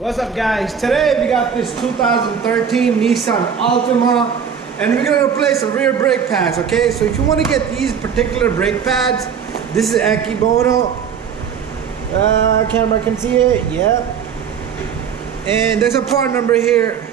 What's up, guys? Today we got this 2013 Nissan Altima and we're gonna replace the rear brake pads, okay? So if you want to get these particular brake pads, this is Akibono. Camera can see it, yep. And there's a part number here.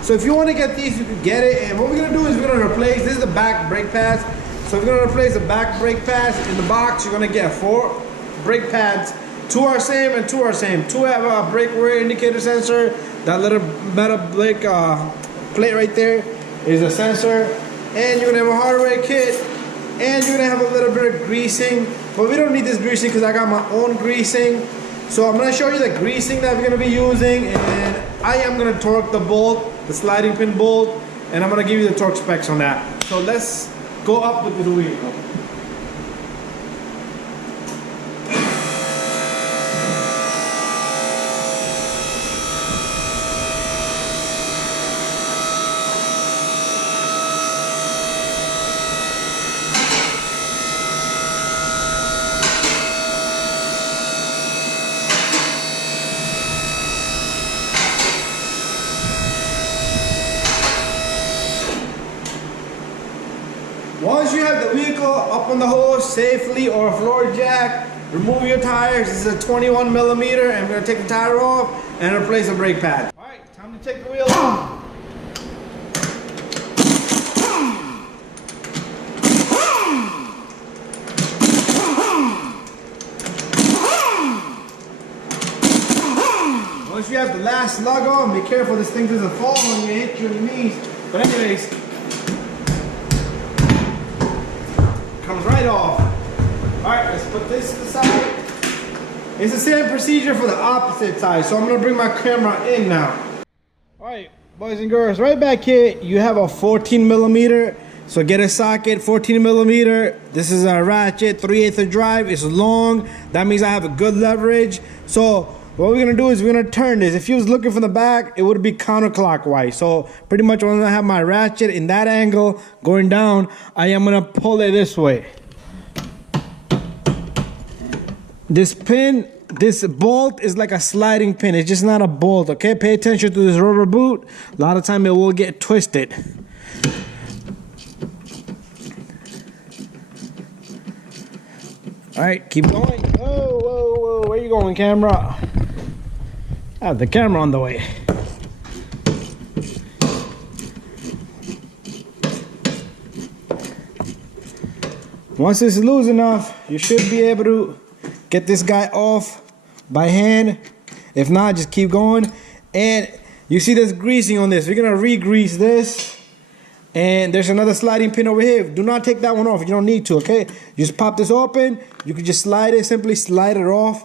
So if you want to get these, you can get it. And what we're gonna do is we're gonna replace, this is the back brake pads. So we're gonna replace the back brake pads. In the box, you're gonna get 4 brake pads. 2 are same and 2 are same. 2 have a brake wear indicator sensor. That little metal brake plate right there is a sensor. And you're gonna have a hardware kit. And you're gonna have a little bit of greasing. But we don't need this greasing because I got my own greasing. So I'm gonna show you the greasing that we're gonna be using. And I am gonna torque the bolt, the sliding pin bolt. And I'm gonna give you the torque specs on that. So let's go up with the wheel. Once you have the vehicle up on the hose safely or a floor jack, remove your tires. This is a 21 millimeter, and we're gonna take the tire off and replace the brake pad. All right, time to take the wheel off. Once you have the last lug on, be careful this thing doesn't fall when you hit your knees. But anyways, comes right off. Alright, let's put this to the side. It's the same procedure for the opposite side, so I'm gonna bring my camera in now. Alright, boys and girls, right back here you have a 14 millimeter. So get a socket, 14 millimeter. This is a ratchet, 3/8 drive. It's long. That means I have a good leverage. So what we're gonna do is we're gonna turn this. If you was looking from the back, it would be counterclockwise. So pretty much when I have my ratchet in that angle going down, I am gonna pull it this way. This pin, this bolt is like a sliding pin. It's just not a bolt, okay? Pay attention to this rubber boot. A lot of time it will get twisted. All right, keep going. Whoa, whoa, whoa, where you going, camera? I have the camera on the way. Once it's loose enough, you should be able to get this guy off by hand. If not, just keep going. And you see there's greasing on this. We're gonna re-grease this. And there's another sliding pin over here. Do not take that one off. You don't need to, okay? Just pop this open. You can just slide it, simply slide it off.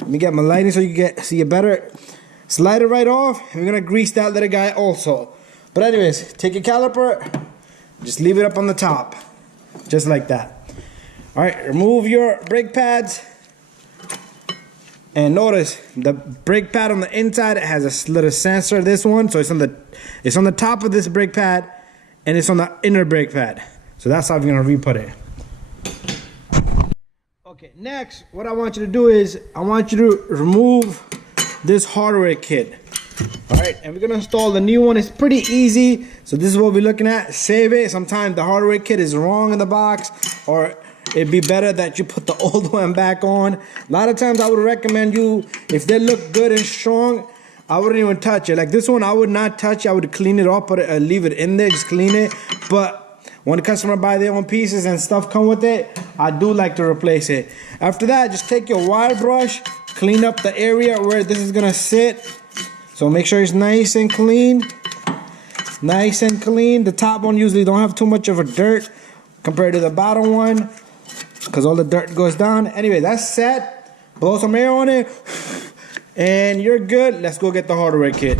Let me get my lighting so you can see it better. Slide it right off. We're gonna grease that little guy also. But anyways, take your caliper, just leave it up on the top. Just like that. All right, remove your brake pads. And notice the brake pad on the inside, it has a little sensor, this one. So it's on the top of this brake pad. And it's on the inner brake pad. So that's how we're gonna re-put it. Okay, next, what I want you to do is, I want you to remove this hardware kit. All right, and we're gonna install the new one. It's pretty easy. So this is what we're looking at. Save it. Sometimes the hardware kit is wrong in the box, or it'd be better that you put the old one back on. A lot of times I would recommend you, if they look good and strong, I wouldn't even touch it. Like this one, I would not touch it. I would clean it off, leave it in there, just clean it. But when the customer buy their own pieces and stuff come with it, I do like to replace it. After that, just take your wire brush, clean up the area where this is gonna sit. So make sure it's nice and clean. Nice and clean. The top one usually don't have too much of a dirt compared to the bottom one, because all the dirt goes down. Anyway, that's set. Blow some air on it. And you're good. Let's go get the hardware kit.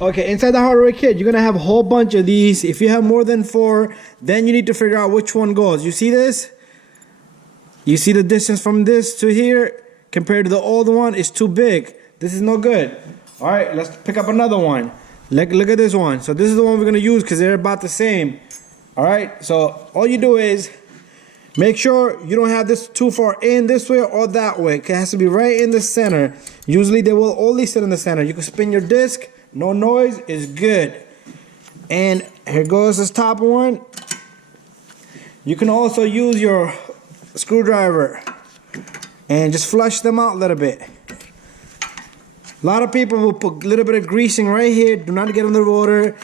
Okay, inside the hardware kit, you're gonna have a whole bunch of these. If you have more than 4, then you need to figure out which one goes. You see this? You see the distance from this to here compared to the old one? It's too big. This is no good. All right, let's pick up another one. Look at this one. So this is the one we're gonna use because they're about the same. All right, so all you do is Make sure you don't have this too far in this way or that way. It has to be right in the center. Usually they will only sit in the center. You can spin your disc, no noise is good. And here goes this top one. You can also use your screwdriver and just flush them out a little bit. A lot of people will put a little bit of greasing right here. Do not get on the rotor.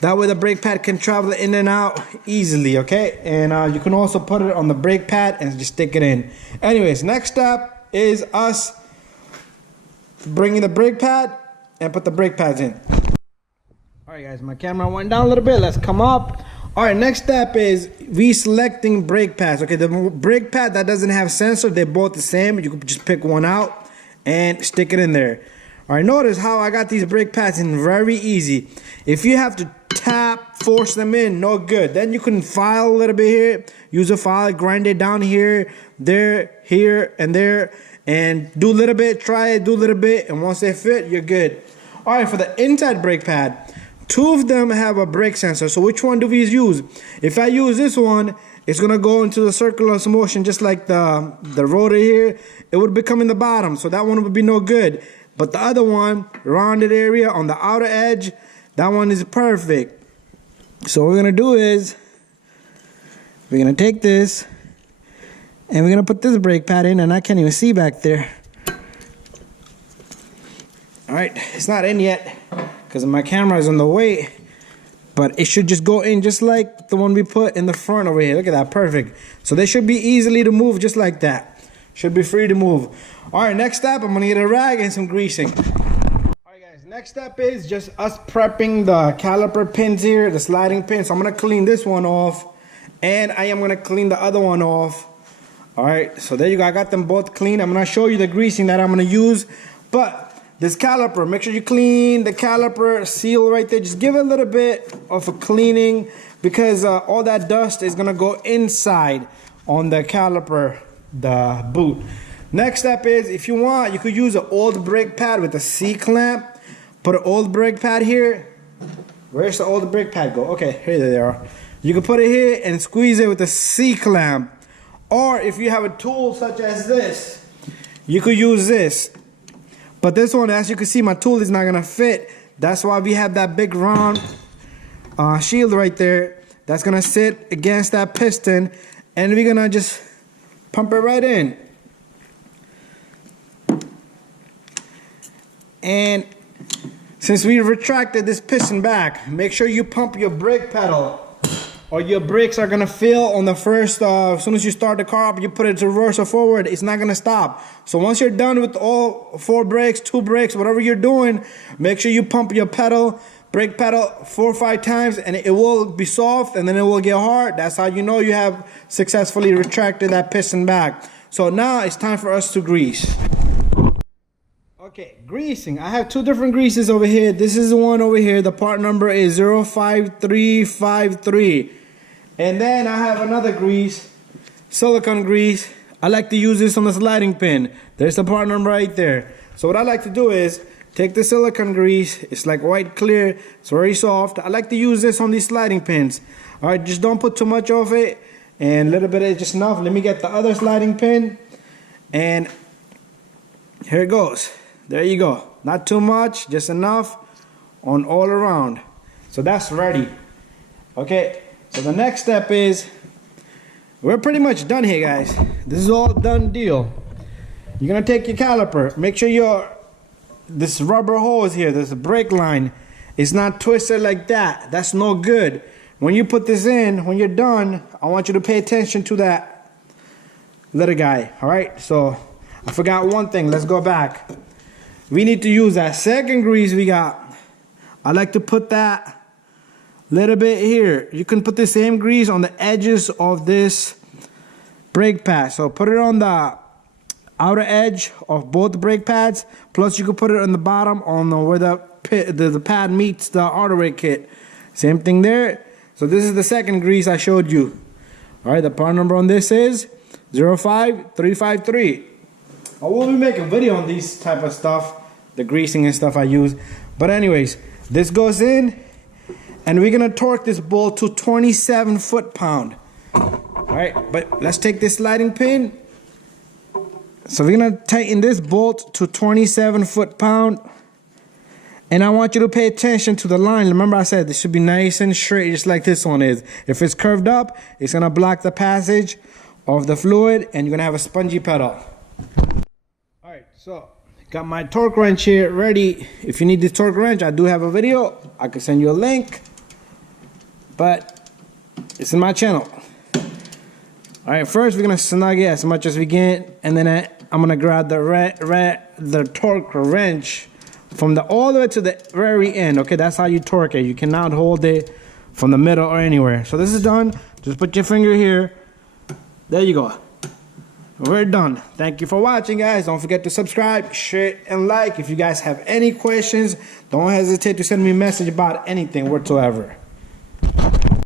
That way the brake pad can travel in and out easily, okay? And you can also put it on the brake pad and just stick it in. Anyways, next step is us bringing the brake pad and put the brake pads in. All right, guys, my camera went down a little bit. Let's come up. All right, next step is reselecting brake pads. Okay, the brake pad that doesn't have sensor, they're both the same. You can just pick one out and stick it in there. All right, notice how I got these brake pads in very easy. If you have to tap, force them in, no good. Then you can file a little bit here, use a file, grind it down here, there, here, and there, and do a little bit, try it, do a little bit, and once they fit, you're good. All right, for the inside brake pad, 2 of them have a brake sensor. So which one do we use? If I use this one, it's gonna go into the circular motion just like the rotor here. It would become in the bottom, so that one would be no good. But the other one, rounded area on the outer edge, that one is perfect. So what we're gonna do is, we're gonna take this, and we're gonna put this brake pad in, and I can't even see back there. All right, it's not in yet, because my camera is on the way, but it should just go in just like the one we put in the front over here. Look at that, perfect. So they should be easily to move just like that. Should be free to move. All right, next step, I'm gonna get a rag and some greasing. All right, guys, next step is just us prepping the caliper pins here, the sliding pins. So I'm gonna clean this one off, and I am gonna clean the other one off. All right, so there you go, I got them both clean. I'm gonna show you the greasing that I'm gonna use, but this caliper, make sure you clean the caliper seal right there. Just give it a little bit of a cleaning, because all that dust is gonna go inside on the caliper, the boot. Next step is, if you want, you could use an old brake pad with a C-clamp. Put an old brake pad here. Where's the old brake pad go? Okay, here they are. You can put it here and squeeze it with a C-clamp. Or if you have a tool such as this, you could use this. But this one, as you can see, my tool is not gonna fit. That's why we have that big round shield right there. That's gonna sit against that piston, and we're gonna just pump it right in. And since we retracted this piston back, make sure you pump your brake pedal, or your brakes are gonna fail on the first, as soon as you start the car up, you put it to reverse or forward, it's not gonna stop. So once you're done with all 4 brakes, 2 brakes, whatever you're doing, make sure you pump your pedal, brake pedal 4 or 5 times, and it will be soft, and then it will get hard. That's how you know you have successfully retracted that piston back. So now it's time for us to grease. Okay, greasing. I have 2 different greases over here. This is the one over here. The part number is 05353. And then I have another grease, silicone grease. I like to use this on the sliding pin. There's the part number right there. So what I like to do is take the silicone grease. It's like white clear. It's very soft. I like to use this on these sliding pins. All right, just don't put too much of it, and a little bit is just enough. Let me get the other sliding pin, and here it goes. There you go. Not too much, just enough on all around. So that's ready. Okay, so the next step is, we're pretty much done here, guys. This is all done deal. You're gonna take your caliper. Make sure this rubber hose here, this brake line, is not twisted like that. That's no good. When you put this in, when you're done, I want you to pay attention to that little guy. All right, so I forgot one thing. Let's go back. We need to use that second grease we got. I like to put that little bit here. You can put the same grease on the edges of this brake pad. So put it on the outer edge of both brake pads. Plus you can put it on the bottom on where the pad meets the hardware kit. Same thing there. So this is the second grease I showed you. All right, the part number on this is 05353. I will be making a video on these type of stuff, the greasing and stuff I use. But anyways, this goes in, and we're gonna torque this bolt to 27 foot-pound. All right, right, but let's take this sliding pin. So we're gonna tighten this bolt to 27 foot-pound. And I want you to pay attention to the line. Remember I said this should be nice and straight, just like this one is. If it's curved up, it's gonna block the passage of the fluid and you're gonna have a spongy pedal. All right, so got my torque wrench here ready. If you need this torque wrench, I do have a video. I can send you a link, but it's in my channel. All right, first we're gonna snug it as much as we can, and then I'm gonna grab the torque wrench from the all the way to the very end. Okay, that's how you torque it. You cannot hold it from the middle or anywhere. So this is done. Just put your finger here. There you go. We're done. Thank you for watching, guys. Don't forget to subscribe, share, and like. If you guys have any questions, don't hesitate to send me a message about anything whatsoever.